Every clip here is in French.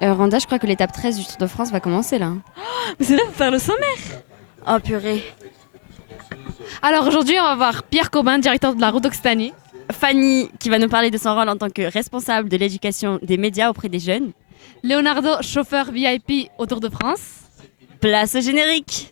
Randa, je crois que l'étape 13 du Tour de France va commencer là. Mais c'est là, faut faire le sommaire. Oh purée. Alors aujourd'hui, on va voir Pierre Cobain, directeur de la Route Occitanie. Fanny qui va nous parler de son rôle en tant que responsable de l'éducation des médias auprès des jeunes. Leonardo, chauffeur VIP au Tour de France. Place au générique.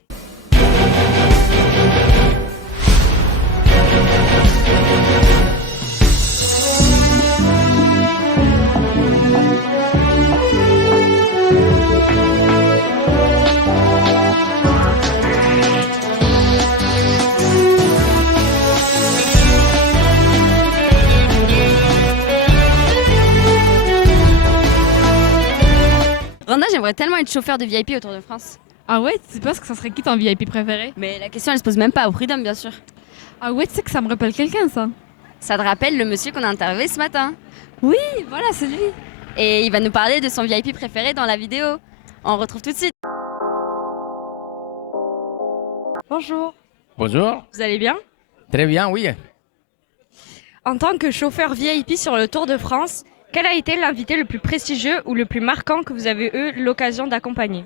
Randa, j'aimerais tellement être chauffeur de VIP au Tour de France. Ah ouais, tu penses que ça serait qui ton VIP préféré? Mais la question, elle se pose même pas au Prud'homme, bien sûr. Ah ouais, tu sais que ça me rappelle quelqu'un, ça. Ça te rappelle le monsieur qu'on a interviewé ce matin. Oui, voilà, c'est lui. Et il va nous parler de son VIP préféré dans la vidéo. On retrouve tout de suite. Bonjour. Bonjour. Vous allez bien? Très bien, oui. En tant que chauffeur VIP sur le Tour de France, quel a été l'invité le plus prestigieux ou le plus marquant que vous avez eu l'occasion d'accompagner?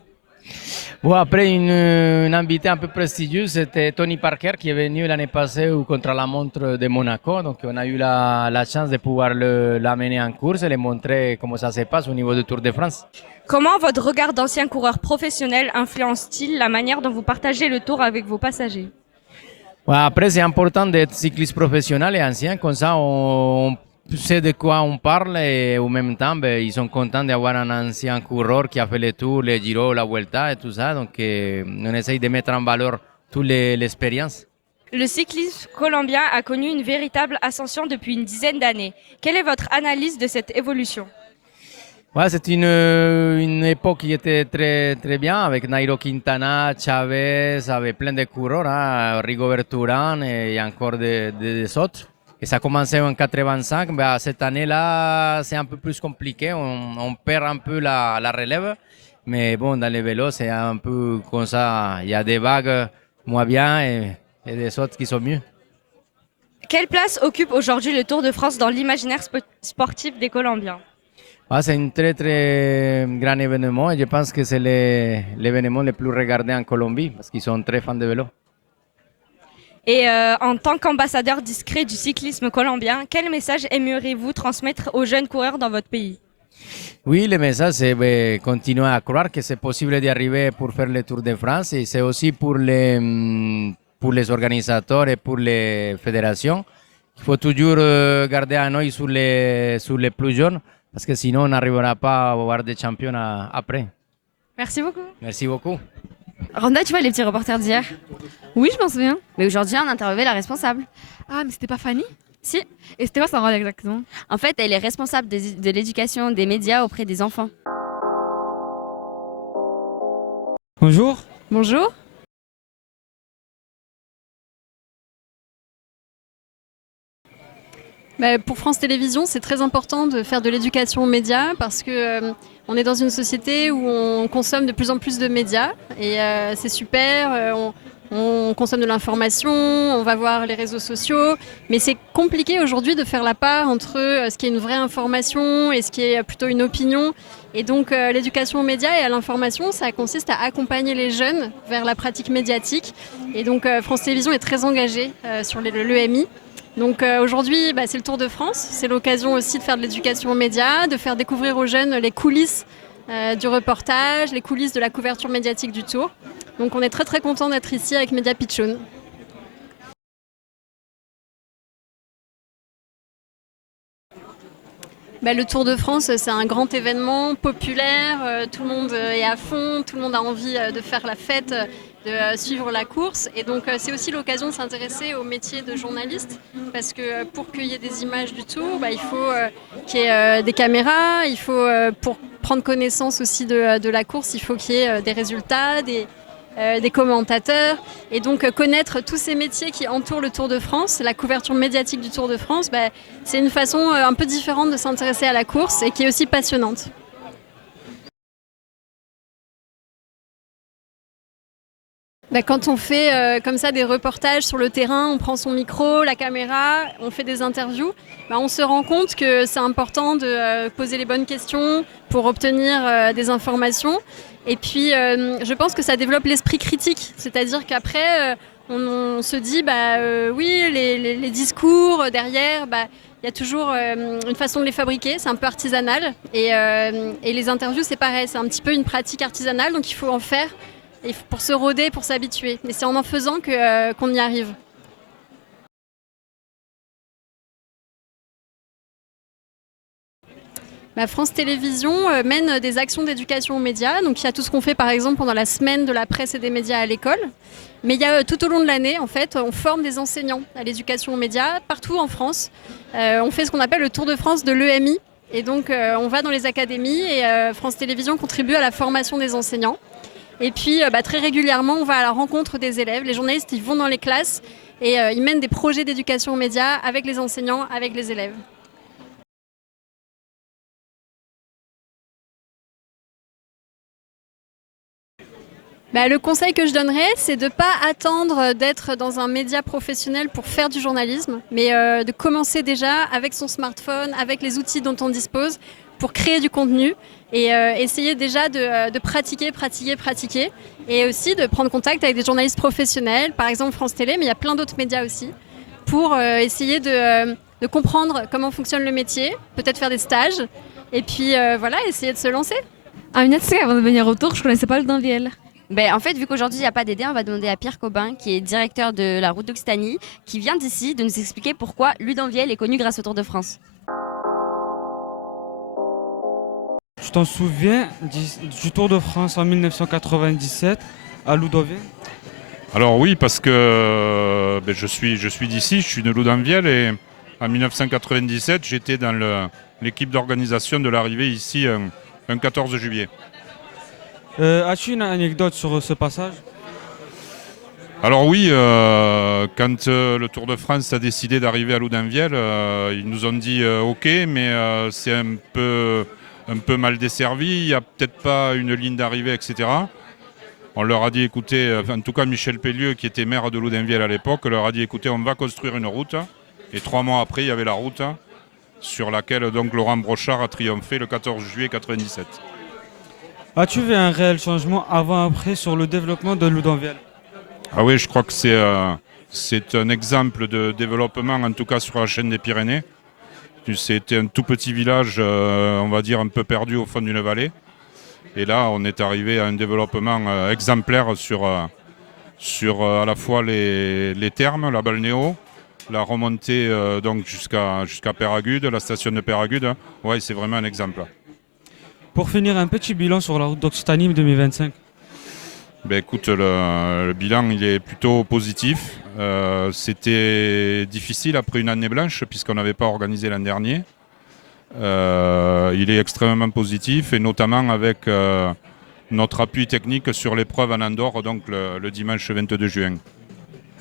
Bon, après, une invitée un peu prestigieuse, c'était Tony Parker qui est venu l'année passée au contre-la-montre de Monaco. Donc, on a eu la chance de pouvoir l'amener en course et lui montrer comment ça se passe au niveau du Tour de France. Comment votre regard d'ancien coureur professionnel influence-t-il la manière dont vous partagez le tour avec vos passagers? Ouais, après, c'est important d'être cycliste professionnel et ancien. Comme ça, on sait de quoi on parle et en même temps, ben, ils sont contents d'avoir un ancien coureur qui a fait le Tour, le Giro, la Vuelta et tout ça. Donc, on essaye de mettre en valeur toute l'expérience. Le cyclisme colombien a connu une véritable ascension depuis une dizaine d'années. Quelle est votre analyse de cette évolution? Ouais, c'est une époque qui était très, très bien avec Nairo Quintana, Chavez, avec plein de coureurs, hein, Rigoberto Urán et encore des autres. Et ça a commencé en 85, mais cette année-là, c'est un peu plus compliqué, on perd un peu la relève. Mais bon, dans les vélos, c'est un peu comme ça, il y a des vagues moins bien et des autres qui sont mieux. Quelle place occupe aujourd'hui le Tour de France dans l'imaginaire sportif des Colombiens? Ah, c'est un très très grand événement et je pense que c'est l'événement le plus regardé en Colombie parce qu'ils sont très fans de vélo. Et en tant qu'ambassadeur discret du cyclisme colombien, quel message aimeriez-vous transmettre aux jeunes coureurs dans votre pays? Oui, le message c'est de continuer à croire que c'est possible d'y arriver pour faire le Tour de France et c'est aussi pour les organisateurs et pour les fédérations. Il faut toujours garder un œil sur les plus jeunes parce que sinon on n'arrivera pas à avoir des champions après. Merci beaucoup. Merci beaucoup. Randa, tu vois les petits reporters d'hier? Oui, je m'en souviens. Mais aujourd'hui, on a interviewé la responsable. Ah, mais c'était pas Fanny? Si. Et c'était quoi son rôle exactement? En fait, elle est responsable de l'éducation des médias auprès des enfants. Bonjour. Bonjour. Pour France Télévisions, c'est très important de faire de l'éducation aux médias parce que on est dans une société où on consomme de plus en plus de médias et c'est super. On consomme de l'information, on va voir les réseaux sociaux, mais c'est compliqué aujourd'hui de faire la part entre ce qui est une vraie information et ce qui est plutôt une opinion. Et donc l'éducation aux médias et à l'information, ça consiste à accompagner les jeunes vers la pratique médiatique. Et donc France Télévisions est très engagée sur l'EMI. Donc aujourd'hui, c'est le Tour de France. C'est l'occasion aussi de faire de l'éducation aux médias, de faire découvrir aux jeunes les coulisses du reportage, les coulisses de la couverture médiatique du Tour. Donc on est très très content d'être ici avec Média Pitchoun. Le Tour de France, c'est un grand événement populaire, tout le monde est à fond, tout le monde a envie de faire la fête, de suivre la course. Et donc c'est aussi l'occasion de s'intéresser au métier de journaliste, parce que pour qu'il y ait des images du Tour, il faut qu'il y ait des caméras, il faut, pour prendre connaissance aussi de la course, il faut qu'il y ait des résultats, des commentateurs, et donc connaître tous ces métiers qui entourent le Tour de France, la couverture médiatique du Tour de France, c'est une façon un peu différente de s'intéresser à la course et qui est aussi passionnante. Quand on fait comme ça des reportages sur le terrain, on prend son micro, la caméra, on fait des interviews, on se rend compte que c'est important de poser les bonnes questions pour obtenir des informations. Et puis, je pense que ça développe l'esprit critique, c'est-à-dire qu'après, on se dit, oui, les discours derrière, il y a toujours une façon de les fabriquer, c'est un peu artisanal. Et les interviews, c'est pareil, c'est un petit peu une pratique artisanale, donc il faut en faire. Pour se roder, pour s'habituer. Et c'est en faisant qu'on y arrive. France Télévisions mène des actions d'éducation aux médias. Donc il y a tout ce qu'on fait par exemple pendant la semaine de la presse et des médias à l'école. Mais il y a tout au long de l'année, en fait, on forme des enseignants à l'éducation aux médias partout en France. On fait ce qu'on appelle le Tour de France de l'EMI. Et donc on va dans les académies et France Télévisions contribue à la formation des enseignants. Et puis très régulièrement, on va à la rencontre des élèves. Les journalistes, ils vont dans les classes et ils mènent des projets d'éducation aux médias avec les enseignants, avec les élèves. Le conseil que je donnerais, c'est de ne pas attendre d'être dans un média professionnel pour faire du journalisme, mais de commencer déjà avec son smartphone, avec les outils dont on dispose, pour créer du contenu et essayer déjà de pratiquer et aussi de prendre contact avec des journalistes professionnels, par exemple France Télé, mais il y a plein d'autres médias aussi, pour essayer de comprendre comment fonctionne le métier, peut-être faire des stages et puis essayer de se lancer. Aminat, tu sais qu'avant de venir au Tour, je connaissais pas Loudainvielle. En fait, vu qu'aujourd'hui il n'y a pas d'aider, on va demander à Pierre Cobin, qui est directeur de la route d'Occitanie, qui vient d'ici, de nous expliquer pourquoi Loudainvielle est connu grâce au Tour de France. Tu t'en souviens du Tour de France en 1997 à Loudainvielle? Alors oui, parce que je suis d'ici, je suis de Loudainvielle et en 1997, j'étais dans l'équipe d'organisation de l'arrivée ici un 14 juillet. As-tu une anecdote sur ce passage? Alors oui, quand le Tour de France a décidé d'arriver à Loudainvielle, ils nous ont dit OK, mais c'est un peu mal desservi, il n'y a peut-être pas une ligne d'arrivée, etc. On leur a dit, écoutez, en tout cas Michel Pellieu, qui était maire de Loudainvielle à l'époque, leur a dit, écoutez, on va construire une route. Et 3 mois après, il y avait la route sur laquelle donc Laurent Brochard a triomphé le 14 juillet 1997. As-tu vu un réel changement avant-après sur le développement de Loudainvielle? Ah oui, je crois que c'est un exemple de développement, en tout cas sur la chaîne des Pyrénées. C'était un tout petit village, on va dire un peu perdu au fond d'une vallée. Et là, on est arrivé à un développement exemplaire sur à la fois les thermes, la balnéo, la remontée donc jusqu'à Péragude, la station de Péragude. Ouais, c'est vraiment un exemple. Pour finir, un petit bilan sur la route d'Occitanie 2025. Écoute, le bilan il est plutôt positif. C'était difficile après une année blanche puisqu'on n'avait pas organisé l'an dernier. Il est extrêmement positif et notamment avec notre appui technique sur l'épreuve en Andorre, donc le dimanche 22 juin.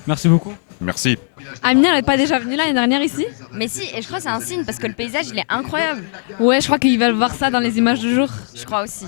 Merci beaucoup. Merci. Amina, elle n'est pas déjà venue l'année dernière ici? Mais si, et je crois que c'est un signe parce que le paysage il est incroyable. Ouais, je crois qu'ils veulent voir ça dans les images du jour. Je crois aussi.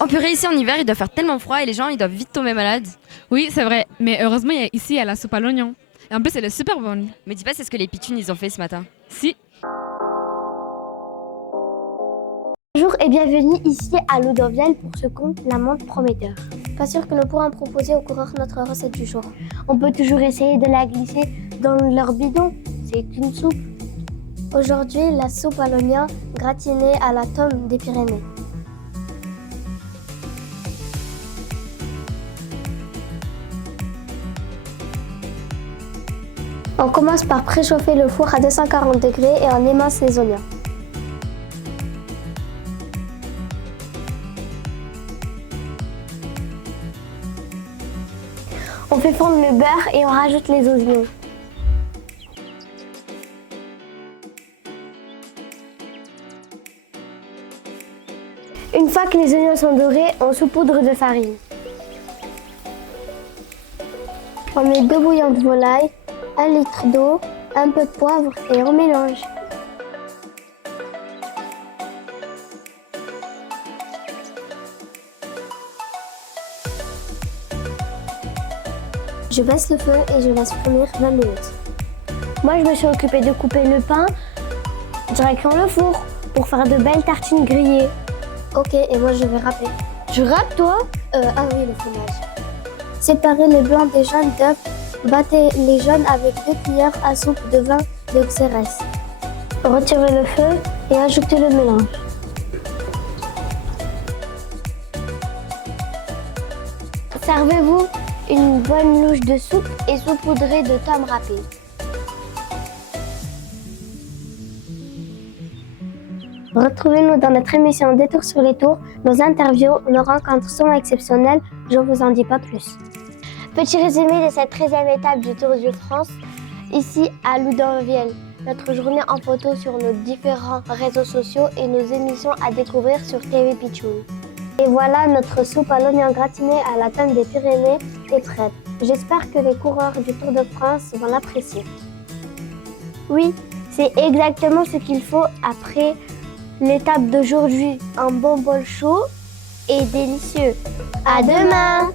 En purée, ici en hiver, il doit faire tellement froid et les gens, ils doivent vite tomber malades. Oui, c'est vrai, mais heureusement, ici, il y a la soupe à l'oignon. Et en plus, elle est super bonne. Mais dis pas, c'est ce que les pitchouns, ils ont fait ce matin. Si. Bonjour et bienvenue ici à Loudonvielle pour ce conte La Montre Prometteur. Pas sûr que nous pourrons proposer aux coureurs notre recette du jour. On peut toujours essayer de la glisser dans leur bidon. C'est une soupe. Aujourd'hui, la soupe à l'oignon gratinée à la tome des Pyrénées. On commence par préchauffer le four à 240 degrés et on émince les oignons. On fait fondre le beurre et on rajoute les oignons. Une fois que les oignons sont dorés, on saupoudre de farine. On met 2 bouillons de volaille, 1 litre d'eau, un peu de poivre et on mélange. Je baisse le feu et je laisse frémir 20 minutes. Moi, je me suis occupée de couper le pain direct dans le four pour faire de belles tartines grillées. Ok, et moi je vais râper. Je râpe toi? Ah oui, le fromage. Séparez les blancs des jaunes d'œufs. Battez les jaunes avec 2 cuillères à soupe de vin de Xérès. Retirez le feu et ajoutez le mélange. Servez-vous une bonne louche de soupe et saupoudrez de tomes râpées. Retrouvez-nous dans notre émission Détour sur les tours, nos interviews, nos rencontres sont exceptionnelles, je ne vous en dis pas plus. Petit résumé de cette 13e étape du Tour de France, ici à Loudonvielle. Notre journée en photo sur nos différents réseaux sociaux et nos émissions à découvrir sur TV Pitchoun. Et voilà, notre soupe à l'oignon gratiné à la tome des Pyrénées est prête. J'espère que les coureurs du Tour de France vont l'apprécier. Oui, c'est exactement ce qu'il faut après l'étape d'aujourd'hui. Un bon bol chaud et délicieux. À demain!